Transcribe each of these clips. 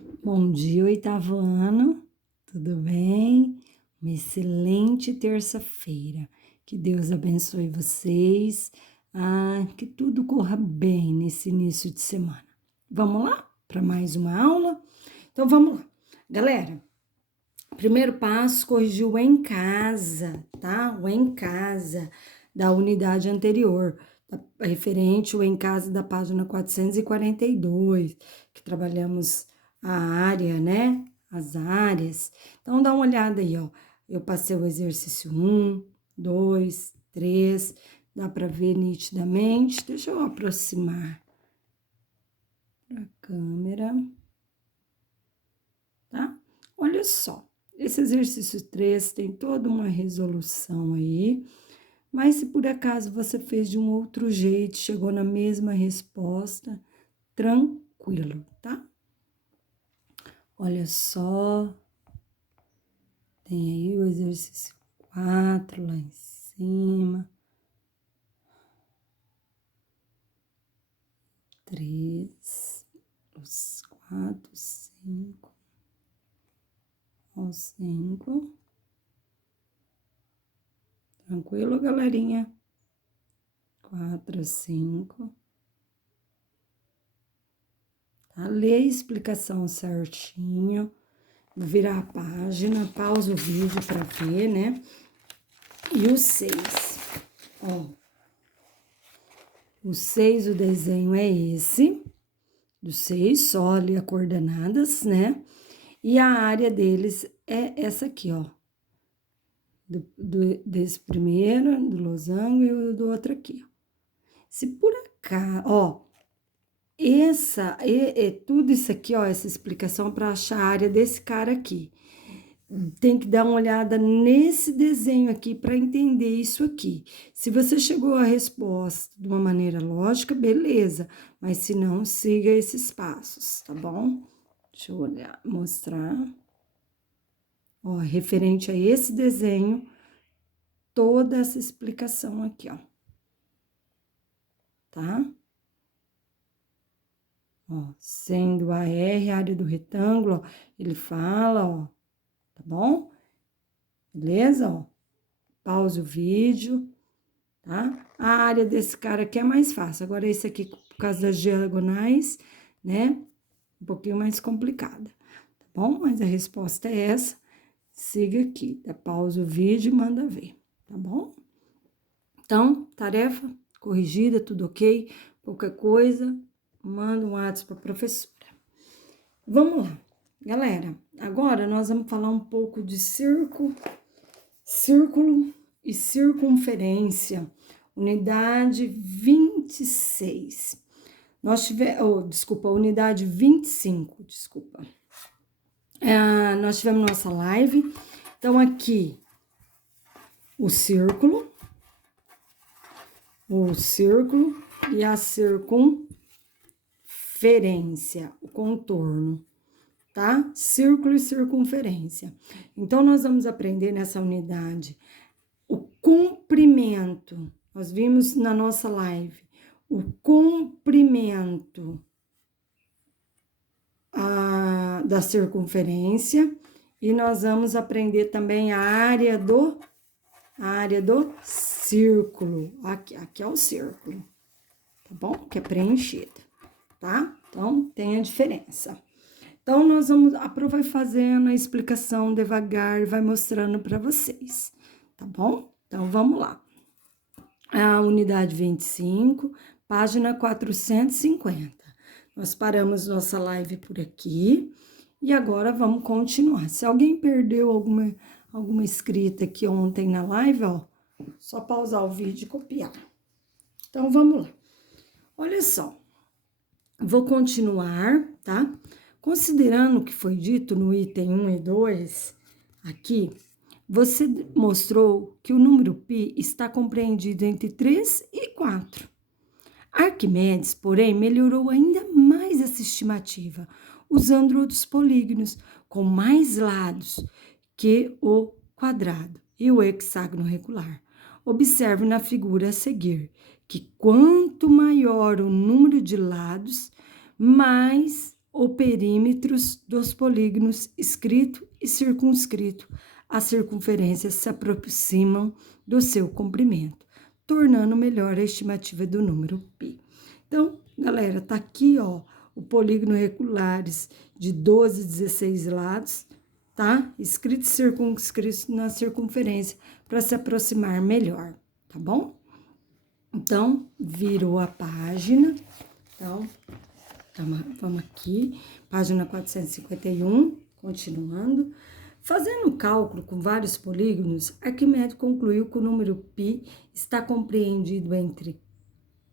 Bom dia, oitavo ano, tudo bem? Uma excelente terça-feira. Que Deus abençoe vocês, que tudo corra bem nesse início de semana. Vamos lá para mais uma aula? Então vamos lá. Galera, primeiro passo, corrigir o em casa, tá? O em casa da unidade anterior, referente o em casa da página 442, que trabalhamos a área, né? As áreas. Então, dá uma olhada aí, ó. Eu passei o exercício 1, 2, 3, dá para ver nitidamente. Deixa eu aproximar a câmera, tá? Olha só. Esse exercício 3 tem toda uma resolução aí, mas se por acaso você fez de um outro jeito, chegou na mesma resposta, tranquilo, tá? Olha só, tem aí o exercício 4 lá em cima, 3, os 4, 5, os 5. Tranquilo, galerinha? 4, 5. Tá? Lê a explicação certinho. Vou virar a página, pausa o vídeo para ver, né? E o 6. Ó. O 6, o desenho é esse. Do 6, só ali as coordenadas, né? E a área deles é essa aqui, ó. Desse primeiro, do losango, e o do outro aqui, ó. Se por acaso, ó, tudo isso aqui, ó, essa explicação para achar a área desse cara aqui. Tem que dar uma olhada nesse desenho aqui para entender isso aqui. Se você chegou à resposta de uma maneira lógica, beleza, mas se não, siga esses passos, tá bom? Deixa eu olhar, mostrar. Ó, referente a esse desenho, toda essa explicação aqui, ó. Tá? Ó, sendo a R, a área do retângulo, ó, ele fala, ó, tá bom? Beleza? Ó, pause o vídeo, tá? A área desse cara aqui é mais fácil. Agora, esse aqui, por causa das diagonais, né? Um pouquinho mais complicada, tá bom? Mas a resposta é essa. Siga aqui, dá pausa o vídeo e manda ver, tá bom? Então, tarefa corrigida, tudo ok? Qualquer coisa, manda um WhatsApp para a professora. Vamos lá, galera. Agora nós vamos falar um pouco de círculo e circunferência, unidade 26. Unidade 25, desculpa. Nós tivemos nossa live, então aqui o círculo e a circunferência, o contorno, tá? Círculo e circunferência. Então, nós vamos aprender nessa unidade o comprimento. Nós vimos na nossa live o comprimento da circunferência e nós vamos aprender também a área do círculo. Aqui é o círculo, tá bom? Que é preenchido, tá? Então, tem a diferença. Então, a Pro vai fazendo a explicação devagar e vai mostrando para vocês, tá bom? Então, vamos lá. A unidade 25, página 450. Nós paramos nossa live por aqui e agora vamos continuar. Se alguém perdeu alguma escrita aqui ontem na live, ó, só pausar o vídeo e copiar. Então, vamos lá. Olha só, vou continuar, tá? Considerando o que foi dito no item 1 e 2, aqui, você mostrou que o número π está compreendido entre 3 e 4. Arquimedes, porém, melhorou ainda mais essa estimativa, usando outros polígonos com mais lados que o quadrado e o hexágono regular. Observe na figura a seguir que quanto maior o número de lados, mais ou perímetros dos polígonos escrito e circunscrito. As circunferências se aproximam do seu comprimento, tornando melhor a estimativa do número π. Então, galera, tá aqui, ó, o polígono regulares de 12 e 16 lados, tá? Escrito e circunscrito na circunferência para se aproximar melhor, tá bom? Então, virou a página. Então, vamos aqui, página 451, continuando. Fazendo o cálculo com vários polígonos, Arquimedes concluiu que o número π está compreendido entre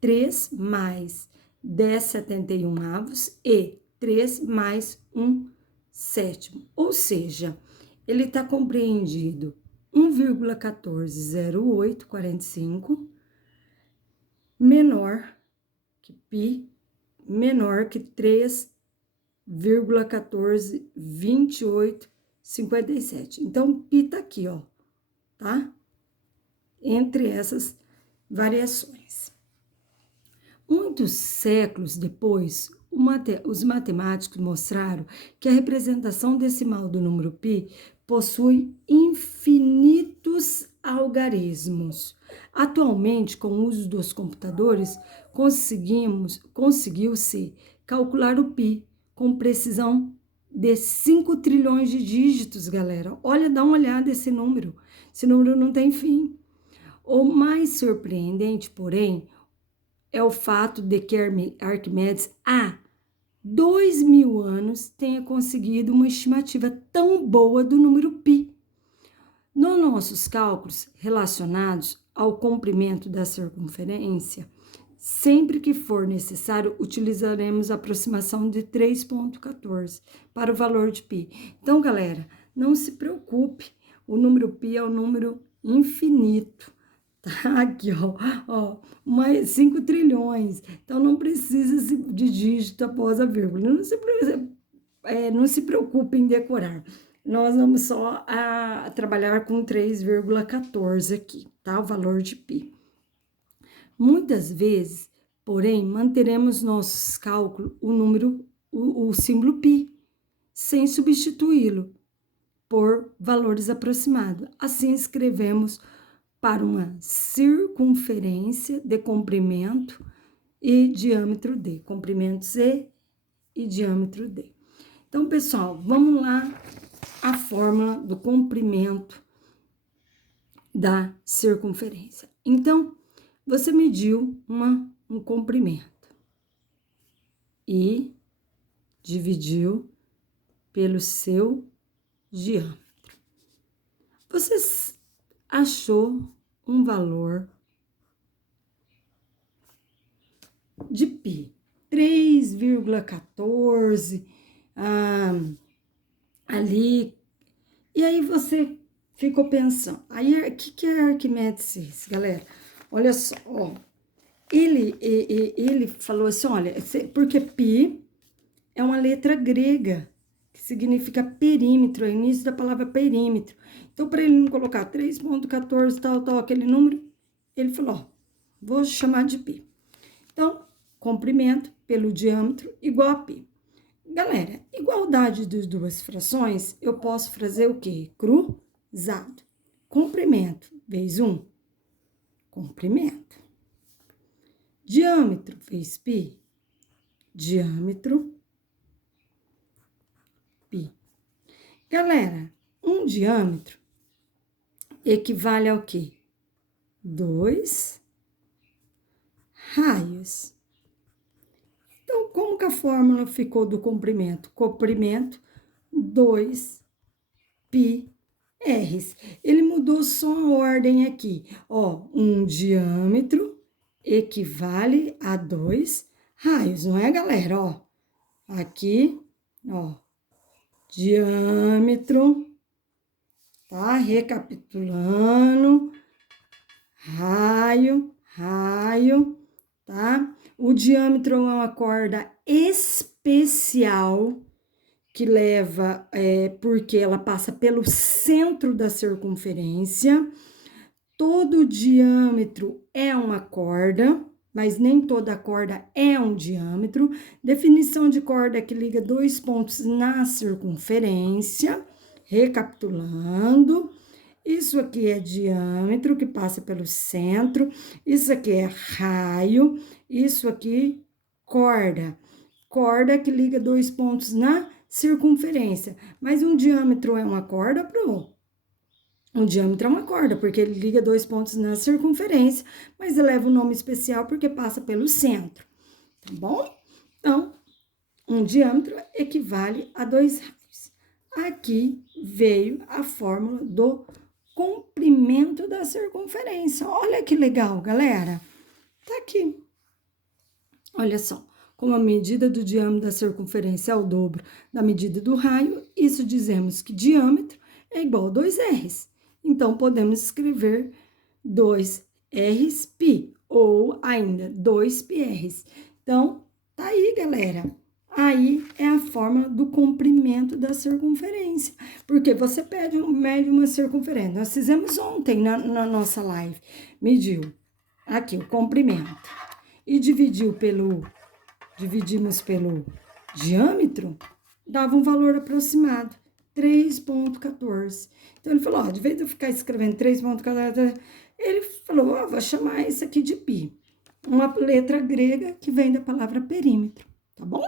3 mais 10/71 e 3 mais 1/7. Ou seja, ele está compreendido 1,140845 menor que π, menor que 3,142857. Então, π tá aqui, ó, tá? Entre essas variações. Muitos séculos depois, os matemáticos mostraram que a representação decimal do número π possui infinitos algarismos. Atualmente, com o uso dos computadores, conseguiu-se calcular o π com precisão de 5 trilhões de dígitos, galera. Olha, dá uma olhada esse número. Esse número não tem fim. O mais surpreendente, porém, é o fato de que Arquimedes, há 2000 anos, tenha conseguido uma estimativa tão boa do número π. Nos nossos cálculos relacionados ao comprimento da circunferência, sempre que for necessário, utilizaremos a aproximação de 3,14 para o valor de π. Então, galera, não se preocupe, o número π é um número infinito. Tá aqui, ó, mais 5 trilhões. Então, não precisa de dígito após a vírgula. Não se preocupe em decorar. Nós vamos só trabalhar com 3,14 aqui, tá? O valor de π. Muitas vezes, porém, manteremos nossos cálculos o símbolo π, sem substituí-lo por valores aproximados. Assim, escrevemos para uma circunferência de comprimento e diâmetro D, comprimento C e diâmetro D. Então, pessoal, vamos lá a fórmula do comprimento da circunferência. Então, você mediu um comprimento e dividiu pelo seu diâmetro. Você achou um valor de π, 3,14 ali. E aí você ficou pensando. Aí, o que é Arquimedes fez, galera? Olha só, ó. Ele falou assim, olha, porque π é uma letra grega, que significa perímetro, é o início da palavra perímetro. Então, para ele não colocar 3,14, tal, aquele número, ele falou, ó, vou chamar de π. Então, comprimento pelo diâmetro igual a π. Galera, igualdade das duas frações, eu posso fazer o quê? Cruzado. Comprimento vezes 1, comprimento. Diâmetro vezes π, diâmetro, π. Galera, um diâmetro equivale ao quê? 2 raios. Então, como que a fórmula ficou do comprimento? Comprimento 2 π r's. Ele mudou só a ordem aqui. Ó, um diâmetro equivale a 2 raios, não é, galera? Ó, aqui, ó, diâmetro, tá? Recapitulando, raio, tá? O diâmetro é uma corda especial que leva, porque ela passa pelo centro da circunferência. Todo diâmetro é uma corda, mas nem toda corda é um diâmetro. Definição de corda que liga dois pontos na circunferência. Recapitulando, isso aqui é diâmetro que passa pelo centro, isso aqui é raio, isso aqui corda. Corda que liga dois pontos na circunferência. Mas um diâmetro é uma corda, Pro? Um diâmetro é uma corda, porque ele liga dois pontos na circunferência, mas leva um nome especial porque passa pelo centro, tá bom? Então, um diâmetro equivale a 2 raios. Aqui veio a fórmula do comprimento da circunferência. Olha que legal, galera. Tá aqui. Olha só. Como a medida do diâmetro da circunferência é o dobro da medida do raio, isso dizemos que diâmetro é igual a 2 R's. Então, podemos escrever 2 R's π, ou ainda 2 πR's. Então, tá aí, galera. Aí é a fórmula do comprimento da circunferência. Porque você mede uma circunferência. Nós fizemos ontem na nossa live. Mediu aqui o comprimento. E dividimos pelo diâmetro, dava um valor aproximado, 3,14. Então, ele falou, ó, de vez de eu ficar escrevendo 3,14, ele falou, ó, vou chamar isso aqui de π. Uma letra grega que vem da palavra perímetro, tá bom?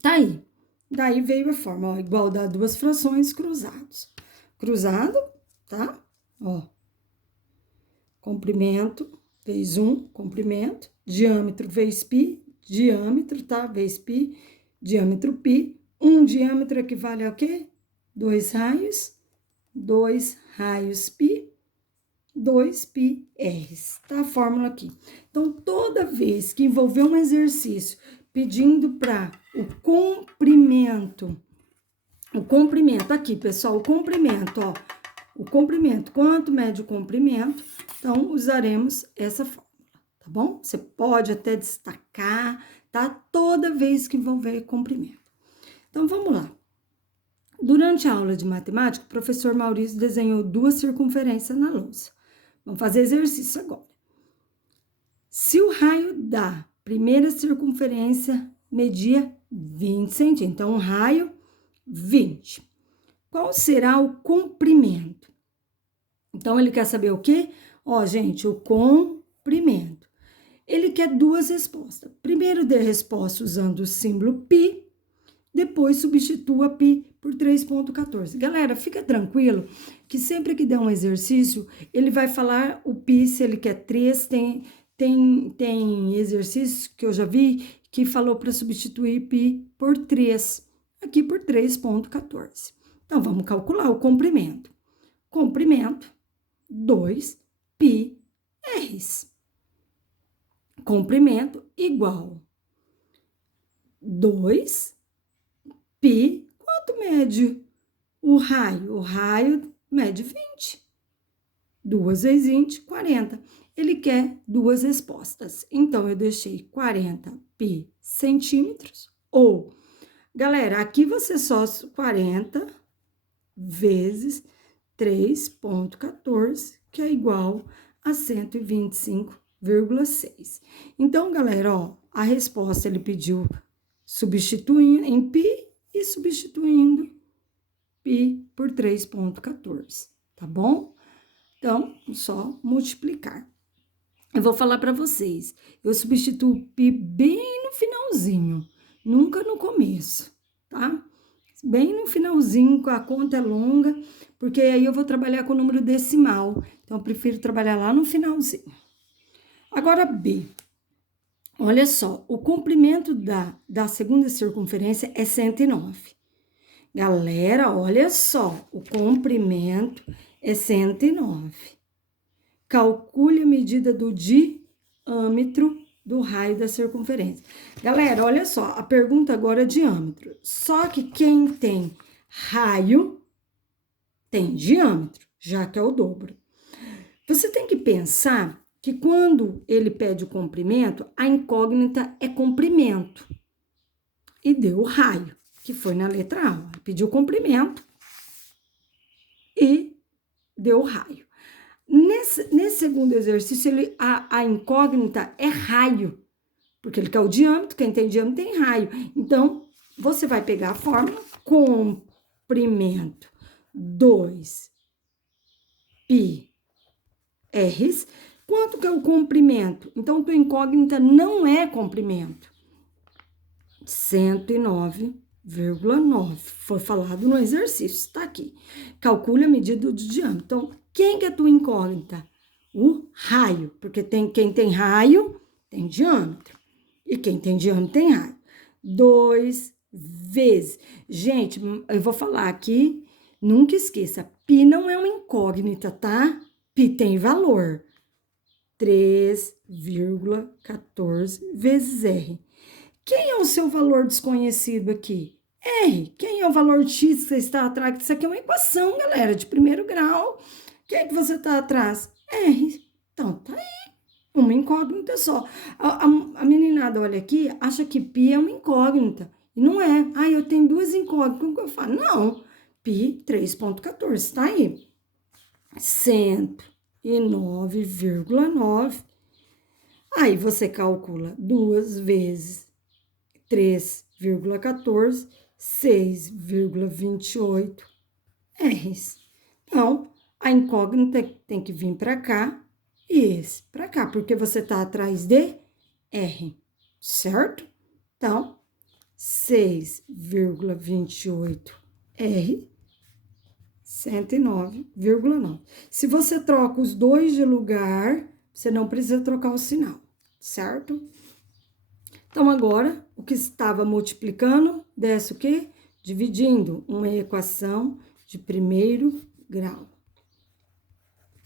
Tá aí. Daí veio a forma, ó, igual a duas frações cruzados. Cruzado, tá? Ó, comprimento vezes 1, comprimento, diâmetro vezes π, diâmetro, tá? Vezes π, diâmetro π. Um diâmetro equivale a quê? 2 raios, 2 raios π, 2 πRs, tá? A fórmula aqui. Então, toda vez que envolver um exercício pedindo para o comprimento, aqui, pessoal, o comprimento, ó, o comprimento, quanto mede o comprimento, então, usaremos essa fórmula, tá bom? Você pode até destacar, tá? Toda vez que envolver comprimento. Então, vamos lá. Durante a aula de matemática, o professor Maurício desenhou duas circunferências na lousa. Vamos fazer exercício agora. Se o raio da primeira circunferência media 20 centímetros, então, um raio 20. Qual será o comprimento? Então, ele quer saber o quê? Ó, gente, o comprimento. Ele quer duas respostas. Primeiro, dê a resposta usando o símbolo π, depois substitua π por 3,14. Galera, fica tranquilo que sempre que der um exercício, ele vai falar o π, se ele quer 3, tem exercícios que eu já vi que falou para substituir π por 3, aqui por 3,14. Então, vamos calcular o comprimento. Comprimento, 2 πRs. Comprimento igual 2 π. Quanto mede o raio? O raio mede 20. 2 vezes 20, 40. Ele quer duas respostas. Então, eu deixei 40 π centímetros. Ou, galera, aqui você só 40 vezes 3,14, que é igual a 125,6. Então, galera, ó, a resposta ele pediu substituindo em π e substituindo π por 3,14, tá bom? Então, só multiplicar. Eu vou falar para vocês, eu substituo π bem no finalzinho, nunca no começo, tá? Bem no finalzinho, a conta é longa, porque aí eu vou trabalhar com o número decimal, então eu prefiro trabalhar lá no finalzinho. Agora, B. Olha só, o comprimento da segunda circunferência é 109. Galera, olha só, o comprimento é 109. Calcule a medida do diâmetro do raio da circunferência. Galera, olha só, a pergunta agora é diâmetro. Só que quem tem raio tem diâmetro, já que é o dobro. Você tem que pensar que quando ele pede o comprimento, a incógnita é comprimento. E deu o raio, que foi na letra A. Pediu comprimento e deu o raio. Nesse segundo exercício, a incógnita é raio, porque ele quer o diâmetro, quem tem diâmetro tem raio. Então, você vai pegar a fórmula, comprimento 2 π R's. Quanto que é o comprimento? Então, tua incógnita não é comprimento. 109,9. Foi falado no exercício, está aqui. Calcule a medida do diâmetro. Então, quem que é a tua incógnita? O raio, porque quem tem raio tem diâmetro. E quem tem diâmetro tem raio. 2 vezes. Gente, eu vou falar aqui, nunca esqueça, π não é uma incógnita, tá? π tem valor. 3,14 vezes R. Quem é o seu valor desconhecido aqui? R. Quem é o valor de X que você está atrás? Isso aqui é uma equação, galera, de primeiro grau. Quem é que você está atrás? R. Então, tá aí. Uma incógnita só. A meninada olha aqui, acha que π é uma incógnita. E não é. Ah, eu tenho duas incógnitas. Como que eu falo? Não. π 3,14. Tá aí. 109,9. Aí você calcula 2 vezes 3,14, 6,28 R's. Então, a incógnita tem que vir para cá e esse para cá, porque você está atrás de R, certo? Então, 6,28 R, 109,9. Se você troca os dois de lugar, você não precisa trocar o sinal, certo? Então, agora, o que estava multiplicando, desce o quê? Dividindo uma equação de primeiro grau.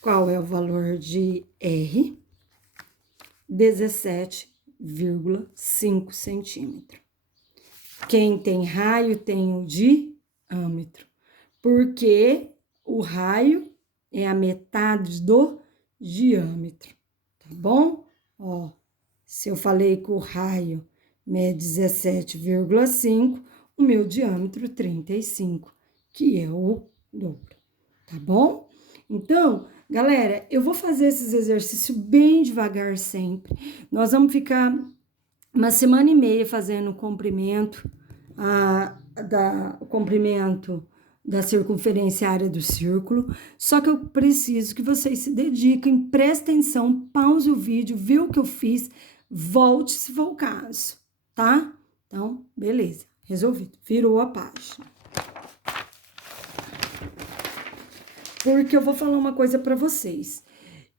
Qual é o valor de R? 17,5 centímetros. Quem tem raio tem o diâmetro, porque o raio é a metade do diâmetro, tá bom? Ó, se eu falei que o raio mede 17,5, o meu diâmetro 35, que é o dobro, tá bom? Então, galera, eu vou fazer esses exercícios bem devagar sempre. Nós vamos ficar uma semana e meia fazendo o comprimento, o comprimento da circunferência área do círculo, só que eu preciso que vocês se dediquem, prestem atenção, pause o vídeo, vê o que eu fiz, volte se for o caso, tá? Então, beleza, resolvido, virou a página. Porque eu vou falar uma coisa para vocês.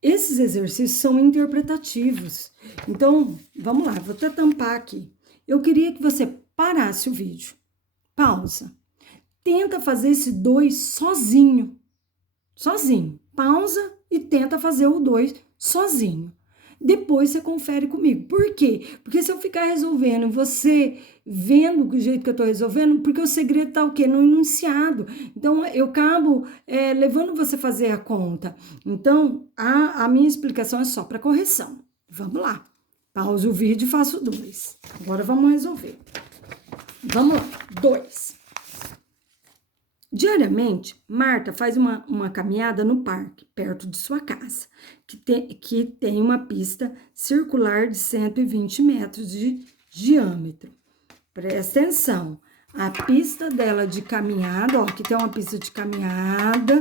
Esses exercícios são interpretativos. Então, vamos lá, vou até tampar aqui. Eu queria que você parasse o vídeo, pausa. Tenta fazer esse 2 sozinho. Sozinho. Pausa e tenta fazer o 2 sozinho. Depois você confere comigo. Por quê? Porque se eu ficar resolvendo, você vendo do jeito que eu tô resolvendo, porque o segredo tá o quê? No enunciado. Então, eu acabo levando você a fazer a conta. Então, a minha explicação é só para correção. Vamos lá. Pausa o vídeo e faço 2. Agora, vamos resolver. Vamos lá. 2. Diariamente, Marta faz uma caminhada no parque, perto de sua casa, que tem uma pista circular de 120 metros de diâmetro. Presta atenção, a pista dela de caminhada, ó, aqui tem uma pista de caminhada,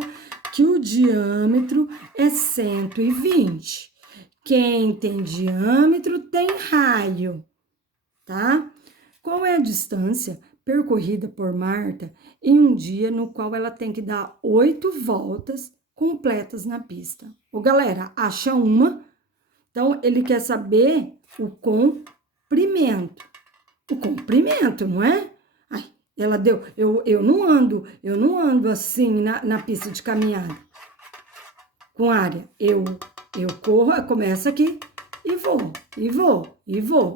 que o diâmetro é 120. Quem tem diâmetro tem raio, tá? Qual é a distância percorrida por Marta em um dia no qual ela tem que dar 8 voltas completas na pista? Ô, galera, acha uma. Então, ele quer saber o comprimento. O comprimento, não é? Ai, ela deu... Eu não ando assim na pista de caminhada. Com área. Eu corro, começo aqui e vou.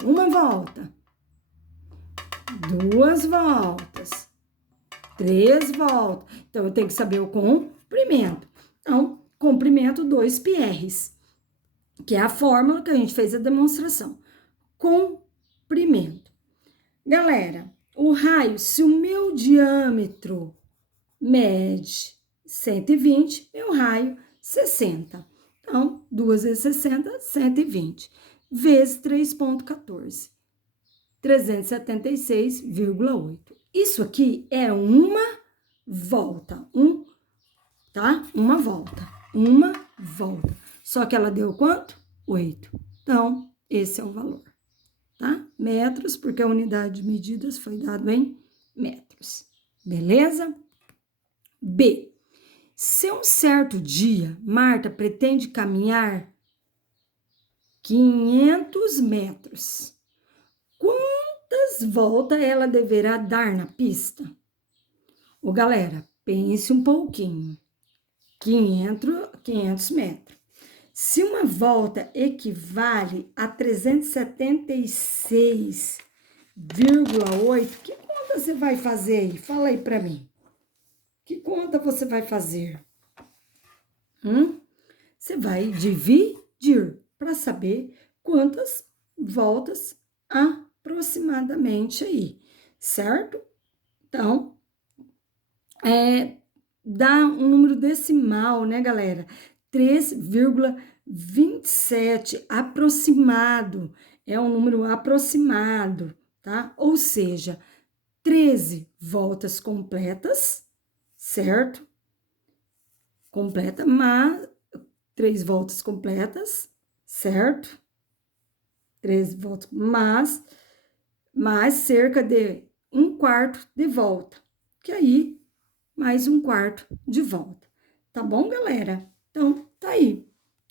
Uma volta. 2 voltas, 3 voltas. Então, eu tenho que saber o comprimento. Então, comprimento 2 πRs, que é a fórmula que a gente fez a demonstração. Comprimento. Galera, o raio, se o meu diâmetro mede 120, meu raio 60. Então, 2 vezes 60, 120, vezes 3,14, 376,8. Isso aqui é uma volta, tá? Uma volta. Só que ela deu quanto? 8. Então, esse é o valor, tá? Metros, porque a unidade de medidas foi dado em metros. Beleza? B. Se um certo dia Marta pretende caminhar 500 metros, quantas voltas ela deverá dar na pista? Ô, galera, pense um pouquinho. 500 metros. Se uma volta equivale a 376,8, que conta você vai fazer aí? Fala aí para mim. Que conta você vai fazer? Você vai dividir para saber quantas voltas aproximadamente aí, certo? Então, dá um número decimal, né, galera? 3,27, aproximado, é um número aproximado, tá? Ou seja, 13 voltas completas, certo? Completa, mas 3 voltas completas, certo? 13 voltas, mas mais cerca de 1/4 de volta, que aí mais 1/4 de volta. Tá bom, galera? Então, tá aí.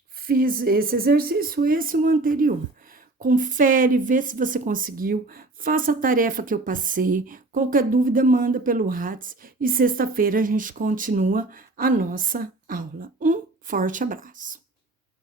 Fiz esse exercício, esse e o anterior. Confere, vê se você conseguiu. Faça a tarefa que eu passei. Qualquer dúvida, manda pelo WhatsApp. E sexta-feira a gente continua a nossa aula. Um forte abraço.